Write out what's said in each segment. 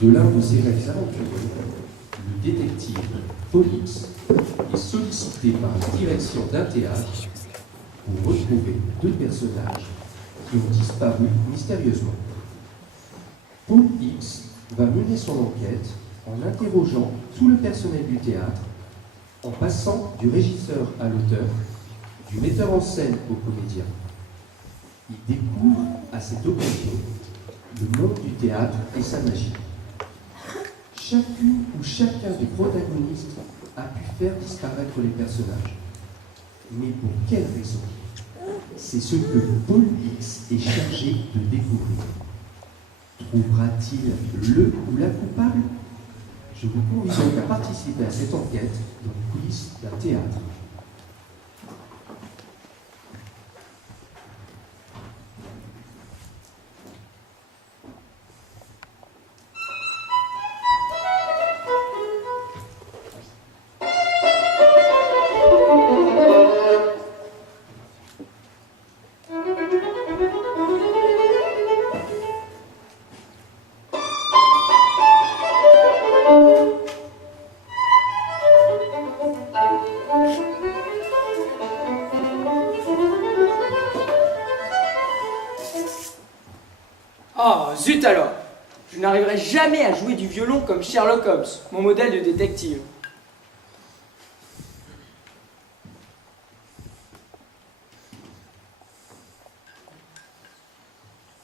de l'un de ses rêves aventuriers, le détective Paul X est sollicité par la direction d'un théâtre pour retrouver deux personnages qui ont disparu mystérieusement. Paul X va mener son enquête en interrogeant tout le personnel du théâtre, en passant du régisseur à l'auteur, du metteur en scène au comédien. Il découvre à cette occasion le monde du théâtre et sa magie. Chacune ou chacun des protagonistes a pu faire disparaître les personnages. Mais pour quelle raison? C'est ce que Paul X est chargé de découvrir. Trouvera-t-il le ou la coupable? Je vous convie donc à participer à cette enquête dans les coulisses d'un théâtre. Oh, zut alors! Je n'arriverai jamais à jouer du violon comme Sherlock Holmes, mon modèle de détective.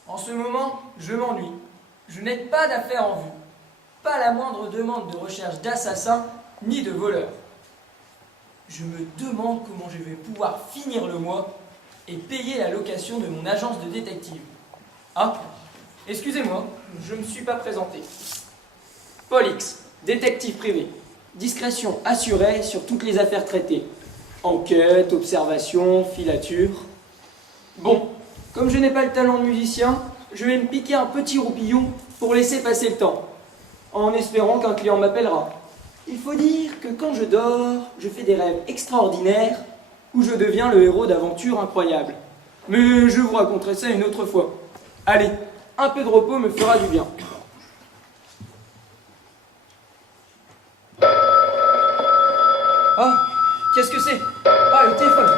En ce moment, je m'ennuie. Je n'ai pas d'affaires en vue. Pas la moindre demande de recherche d'assassin ni de voleur. Je me demande comment je vais pouvoir finir le mois et payer la location de mon agence de détective. Ah, excusez-moi, je ne me suis pas présenté. Paul X, détective privé. Discrétion assurée sur toutes les affaires traitées. Enquête, observation, filature. Bon, comme je n'ai pas le talent de musicien, je vais me piquer un petit roupillon pour laisser passer le temps, en espérant qu'un client m'appellera. Il faut dire que quand je dors, je fais des rêves extraordinaires où je deviens le héros d'aventures incroyables. Mais je vous raconterai ça une autre fois. Allez, un peu de repos me fera du bien. Ah, qu'est-ce que c'est? Ah, le téléphone.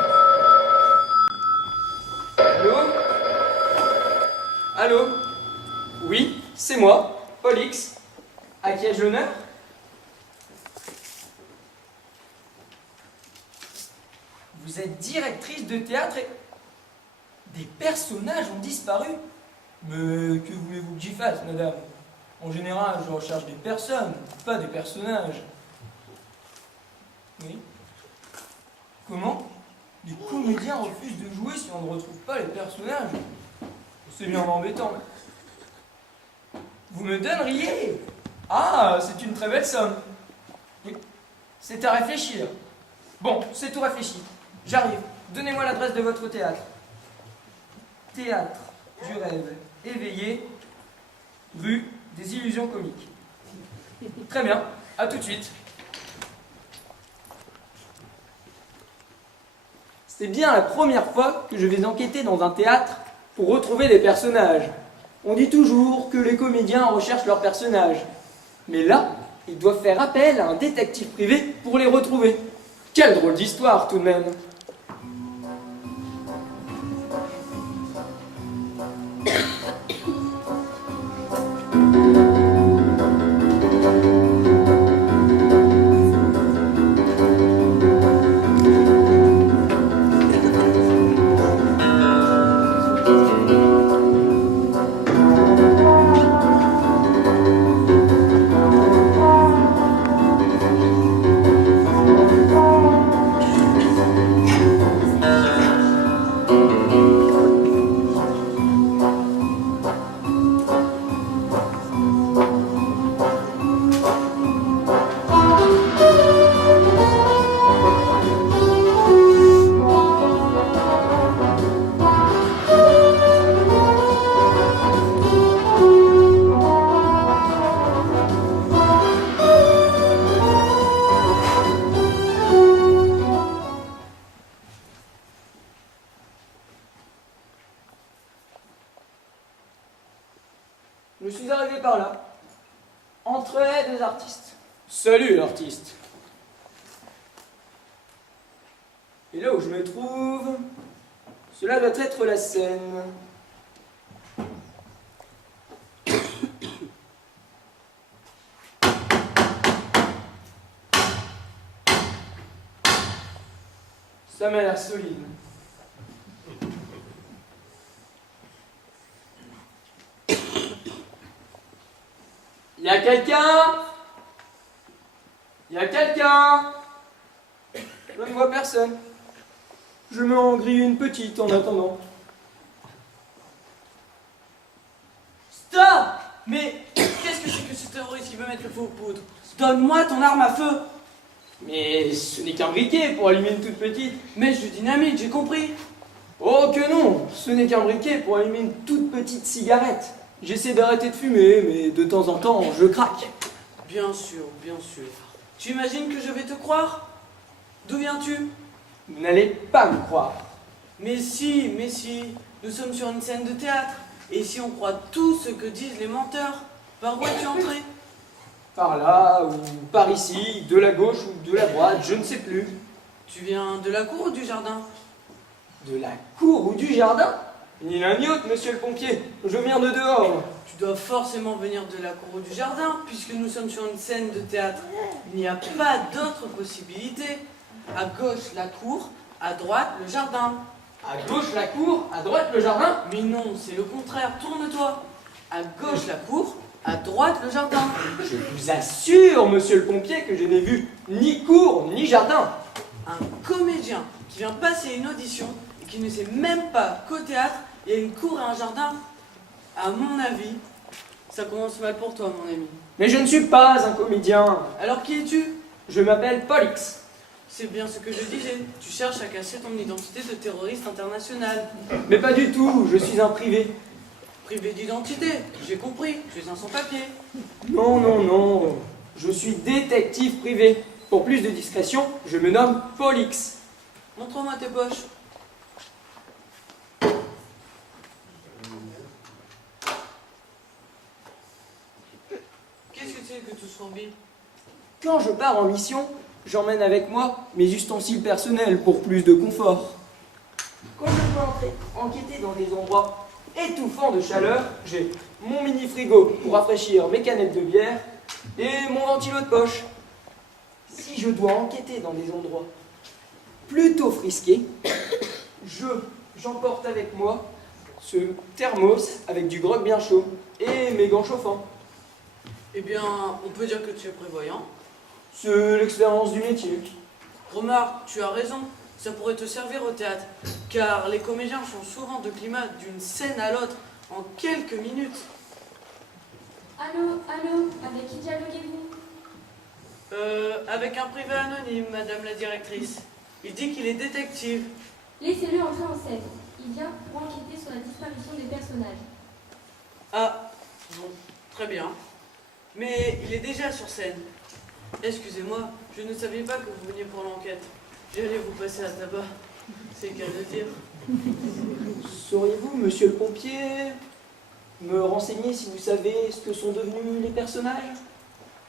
Allô? Allô? Oui, c'est moi, Paul X. À qui ai-je l'honneur? Vous êtes directrice de théâtre et... Des personnages ont disparu? Mais que voulez-vous que j'y fasse, madame? En général, je recherche des personnes, pas des personnages. Oui? Comment? Les comédiens refusent de jouer si on ne retrouve pas les personnages? C'est bien embêtant. Vous me donneriez? Ah, c'est une très belle somme. Oui, c'est à réfléchir. Bon, c'est tout réfléchi. J'arrive. Donnez-moi l'adresse de votre théâtre. Théâtre du rêve éveillé, rue des illusions comiques. Très bien, à tout de suite. C'est bien la première fois que je vais enquêter dans un théâtre pour retrouver des personnages. On dit toujours que les comédiens recherchent leurs personnages. Mais là, ils doivent faire appel à un détective privé pour les retrouver. Quelle drôle d'histoire tout de même. Je suis arrivé par là. entre les deux artistes. Salut l'artiste. Et là où je me trouve, cela doit être la scène. Ça m'a l'air solide. Y a quelqu'un? Y a quelqu'un? Je ne vois personne. Je m'en grille une petite en attendant. Stop! Mais qu'est-ce que c'est que ce terroriste qui veut mettre le feu aux poudres? Donne-moi ton arme à feu! Mais ce n'est qu'un briquet pour allumer une toute petite. Mais je dynamite, j'ai compris. Oh que non, ce n'est qu'un briquet pour allumer une toute petite cigarette. J'essaie d'arrêter de fumer, mais de temps en temps, je craque. Bien sûr, bien sûr. Tu imagines que je vais te croire? D'où viens-tu? Vous n'allez pas me croire. Mais si, nous sommes sur une scène de théâtre. Et si on croit tout ce que disent les menteurs, par où es-tu entré? Par là, ou par ici, de la gauche ou de la droite, je ne sais plus. Tu viens de la cour ou du jardin? De la cour ou du jardin? Ni l'un ni l'autre, monsieur le pompier. Je viens de dehors. Tu dois forcément venir de la cour ou du jardin, puisque nous sommes sur une scène de théâtre. Il n'y a pas d'autre possibilité. À gauche, la cour, à droite, le jardin. À gauche la cour, à droite le jardin. Mais non, c'est le contraire, tourne-toi. À gauche, la cour, à droite, le jardin. Je vous assure, monsieur le pompier, que je n'ai vu ni cour ni jardin. Un comédien qui vient passer une audition et qui ne sait même pas qu'au théâtre, il y a une cour et un jardin. À mon avis, ça commence mal pour toi, mon ami. Mais je ne suis pas un comédien. Alors qui es-tu? Je m'appelle Pollux. C'est bien ce que je disais. Tu cherches à casser ton identité de terroriste international. Mais pas du tout, je suis un privé. Privé d'identité, j'ai compris. Tu es un sans-papier. Non, non, non. Je suis détective privé. Pour plus de discrétion, je me nomme Pollux. Montre-moi tes poches. Qu'est-ce que c'est que tout ce rempli? Quand je pars en mission, j'emmène avec moi mes ustensiles personnels pour plus de confort. Quand je veux enquêter dans des endroits étouffants de chaleur, j'ai mon mini frigo pour rafraîchir mes canettes de bière et mon ventilo de poche. Si je dois enquêter dans des endroits plutôt frisqués, j'emporte avec moi ce thermos avec du grog bien chaud et mes gants chauffants. Eh bien, on peut dire que tu es prévoyant. C'est l'expérience du métier. Remarque, tu as raison, ça pourrait te servir au théâtre, car les comédiens changent souvent de climat d'une scène à l'autre en quelques minutes. Allô, avec qui dialoguez-vous? Avec un privé anonyme, madame la directrice. Il dit qu'il est détective. Laissez-le entrer en scène. Il vient pour enquêter sur la disparition des personnages. Ah, bon, très bien. Mais il est déjà sur scène. Excusez-moi, je ne savais pas que vous veniez pour l'enquête. J'allais vous passer à tabac. C'est le cas de dire. Sauriez-vous, monsieur le pompier, me renseigner si vous savez ce que sont devenus les personnages?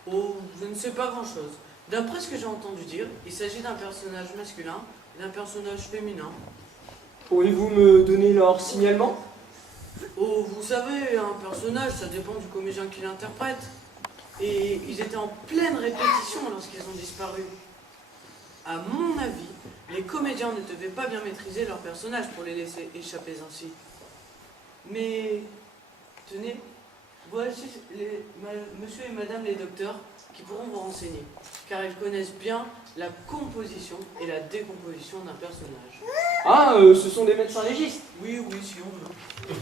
Oh, je ne sais pas grand-chose. D'après ce que j'ai entendu dire, il s'agit d'un personnage masculin et d'un personnage féminin. Pourriez-vous me donner leur signalement? Oh, vous savez, un personnage, ça dépend du comédien qui l'interprète. Et ils étaient en pleine répétition lorsqu'ils ont disparu. À mon avis, les comédiens ne devaient pas bien maîtriser leurs personnages pour les laisser échapper ainsi. Mais, tenez, voici monsieur et madame les docteurs qui pourront vous renseigner, car ils connaissent bien la composition et la décomposition d'un personnage. Ah, ce sont des médecins légistes. Oui, si on veut.